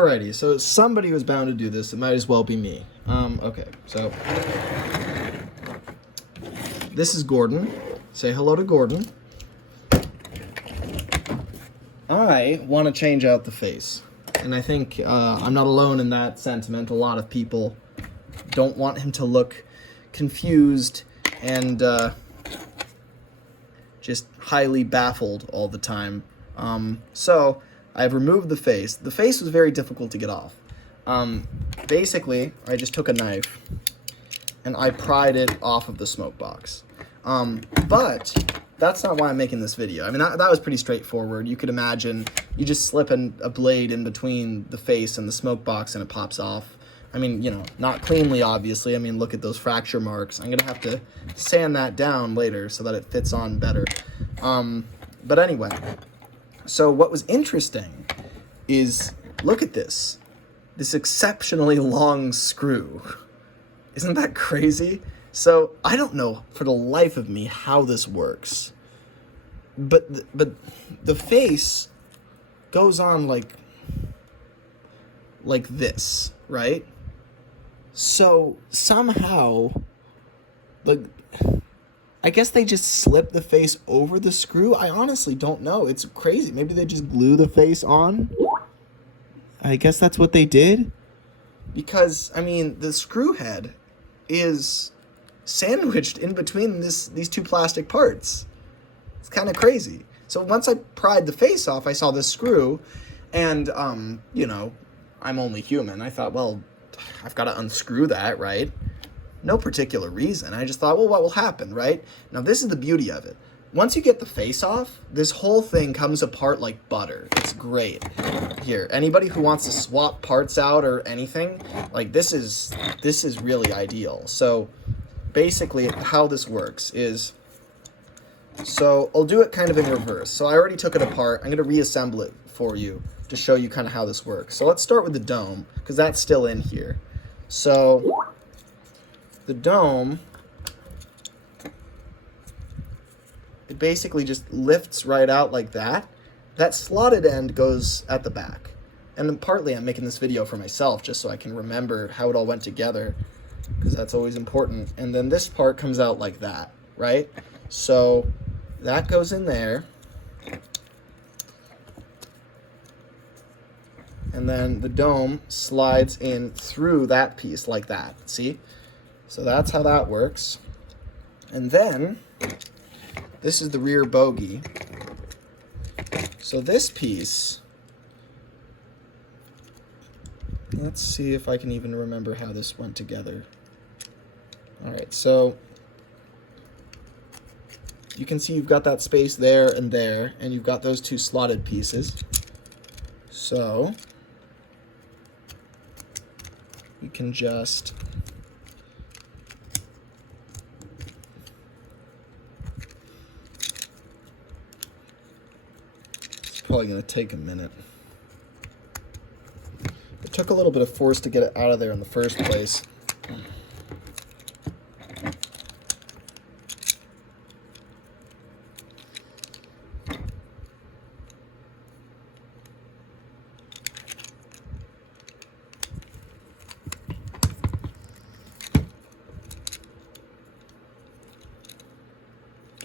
Alrighty, so somebody was bound to do this. It might as well be me. Okay, so this is Gordon. Say hello to Gordon. I want to change out the face. And I think I'm not alone in that sentiment. A lot of people don't want him to look confused and just highly baffled all the time. So I've removed the face. The face was very difficult to get off. Basically, I just took a knife and I pried it off of the smoke box. But that's not why I'm making this video. I mean, that was pretty straightforward. You could imagine you just slip a blade in between the face and the smoke box and it pops off. I mean, you know, not cleanly, obviously. I mean, look at those fracture marks. I'm going to have to sand that down later so that it fits on better. But anyway, so what was interesting is, look at this. This exceptionally long screw. Isn't that crazy? So I don't know for the life of me how this works. But the face goes on like this, right? So somehow, like, I guess they just slip the face over the screw. I honestly don't know. It's crazy. Maybe they just glue the face on. I guess that's what they did. Because, I mean, the screw head is sandwiched in between these two plastic parts. It's kind of crazy. So once I pried the face off, I saw this screw, and, you know, I'm only human. I thought, well, I've got to unscrew that, right? No particular reason. I just thought, well, what will happen, right? Now, this is the beauty of it. Once you get the face off, this whole thing comes apart like butter. It's great. Here, anybody who wants to swap parts out or anything, like, this is really ideal. So basically how this works is, so I'll do it kind of in reverse. So I already took it apart. I'm going to reassemble it for you to show you kind of how this works. So let's start with the dome, because that's still in here. So the dome, it basically just lifts right out like that. That slotted end goes at the back. And then partly I'm making this video for myself just so I can remember how it all went together, because that's always important. And then this part comes out like that, right? So that goes in there. And then the dome slides in through that piece like that, see? So that's how that works. And then this is the rear bogie. So this piece, let's see if I can even remember how this went together. All right, so you can see you've got that space there, and you've got those two slotted pieces. So you can just probably going to take a minute. It took a little bit of force to get it out of there in the first place.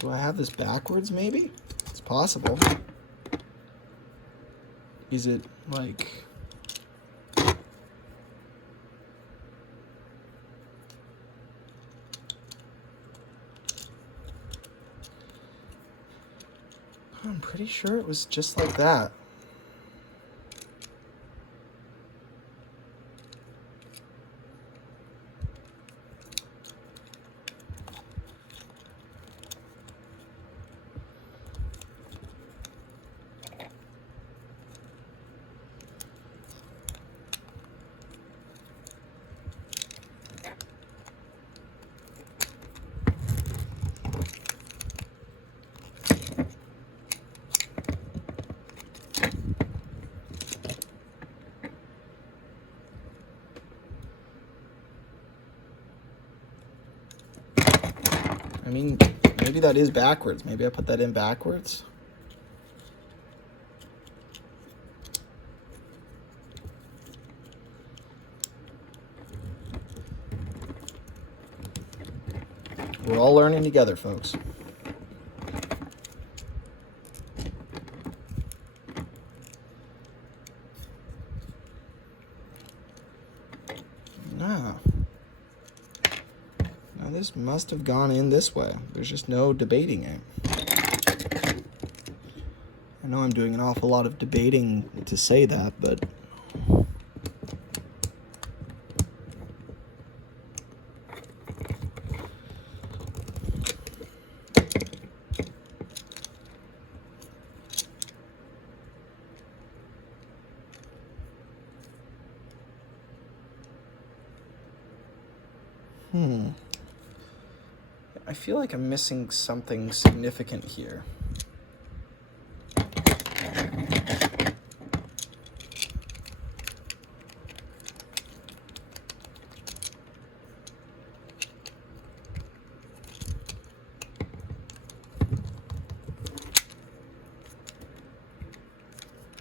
Do I have this backwards, maybe? It's possible. Is it like... I'm pretty sure it was just like that. I mean, maybe that is backwards. Maybe I put that in backwards. We're all learning together, folks. Now this must have gone in this way. There's just no debating it. I know I'm doing an awful lot of debating to say that, but I feel like I'm missing something significant here.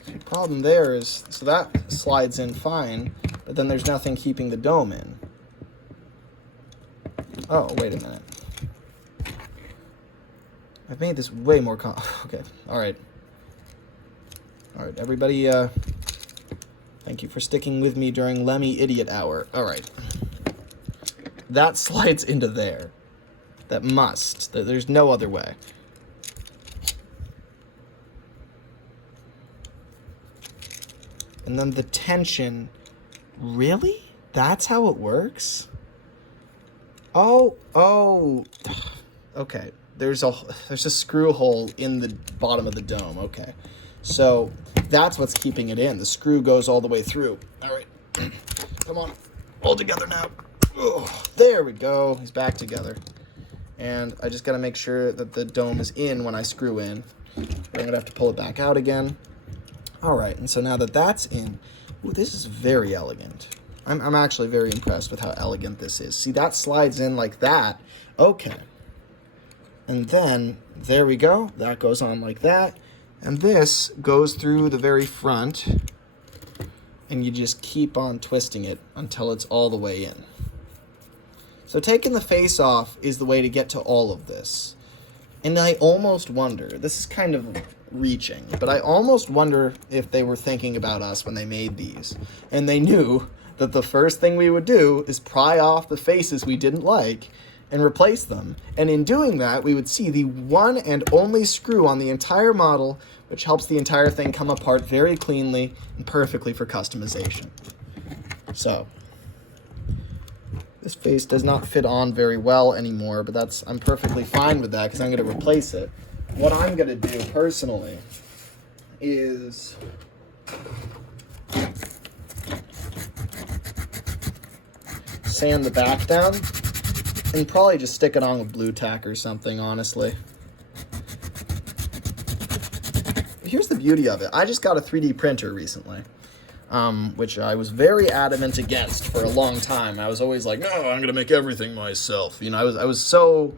The problem there is, so that slides in fine, but then there's nothing keeping the dome in. Oh, wait a minute. I've made this way more okay, alright. Alright, everybody, thank you for sticking with me during Lemmy Idiot Hour. Alright. That slides into there. That must. There's no other way. And then the tension. Really? That's how it works? Oh. Okay. There's a screw hole in the bottom of the dome. Okay. So that's what's keeping it in. The screw goes all the way through. All right. Come on. All together now. Oh, there we go. He's back together. And I just got to make sure that the dome is in when I screw in. I'm going to have to pull it back out again. All right. And so now that that's in, ooh, this is very elegant. I'm actually very impressed with how elegant this is. See, that slides in like that. Okay. And then, there we go. That goes on like that. And this goes through the very front. And you just keep on twisting it until it's all the way in. So taking the face off is the way to get to all of this. And I almost wonder, this is kind of reaching, but I almost wonder if they were thinking about us when they made these. And they knew that the first thing we would do is pry off the faces we didn't like and replace them. And in doing that, we would see the one and only screw on the entire model, which helps the entire thing come apart very cleanly and perfectly for customization. So, this face does not fit on very well anymore, but I'm perfectly fine with that because I'm going to replace it. What I'm going to do personally is sand the back down and probably just stick it on with blue tack or something, honestly. Here's the beauty of it. I just got a 3D printer recently, which I was very adamant against for a long time. I was always like, no, I'm going to make everything myself. You know, I was so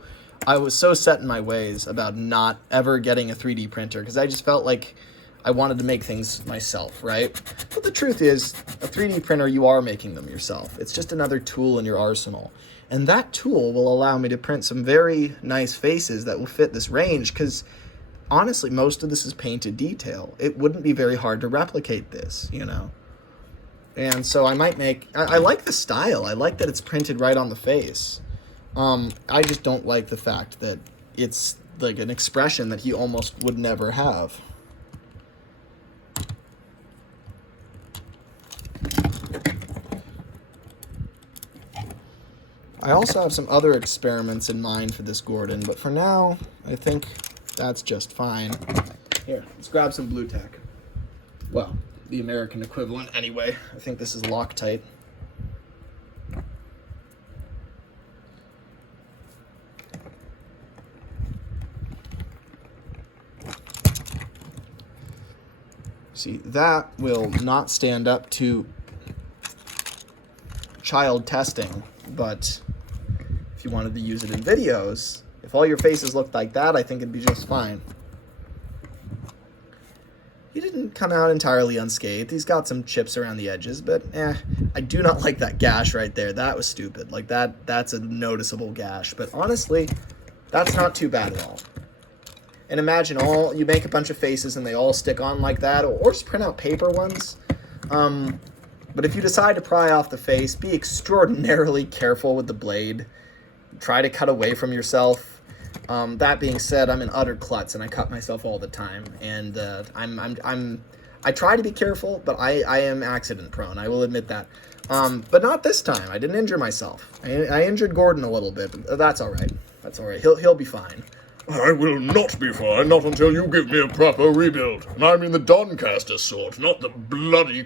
set in my ways about not ever getting a 3D printer because I just felt like I wanted to make things myself, right? But the truth is, a 3D printer, you are making them yourself. It's just another tool in your arsenal. And that tool will allow me to print some very nice faces that will fit this range because, honestly, most of this is painted detail. It wouldn't be very hard to replicate this, you know? And so I might I like the style. I like that it's printed right on the face. I just don't like the fact that it's like an expression that he almost would never have. I also have some other experiments in mind for this Gordon, but for now, I think that's just fine. Here, let's grab some blue tack. Well, the American equivalent anyway. I think this is Loctite. See, that will not stand up to child testing, but if you wanted to use it in videos, if all your faces looked like that, I think it'd be just fine. he didn't come out entirely unscathed. He's got some chips around the edges, but I do not like that gash right there. That was stupid. Like, that's a noticeable gash. But honestly, that's not too bad at all. And imagine you make a bunch of faces and they all stick on like that, or just print out paper ones. But if you decide to pry off the face, be extraordinarily careful with the blade. Try to cut away from yourself. That being said, I'm an utter klutz and I cut myself all the time. And I try to be careful, but I am accident prone. I will admit that. But not this time. I didn't injure myself. I injured Gordon a little bit. But that's all right. That's all right. He'll be fine. I will not be fine, not until you give me a proper rebuild. And I mean the Doncaster sort, not the bloody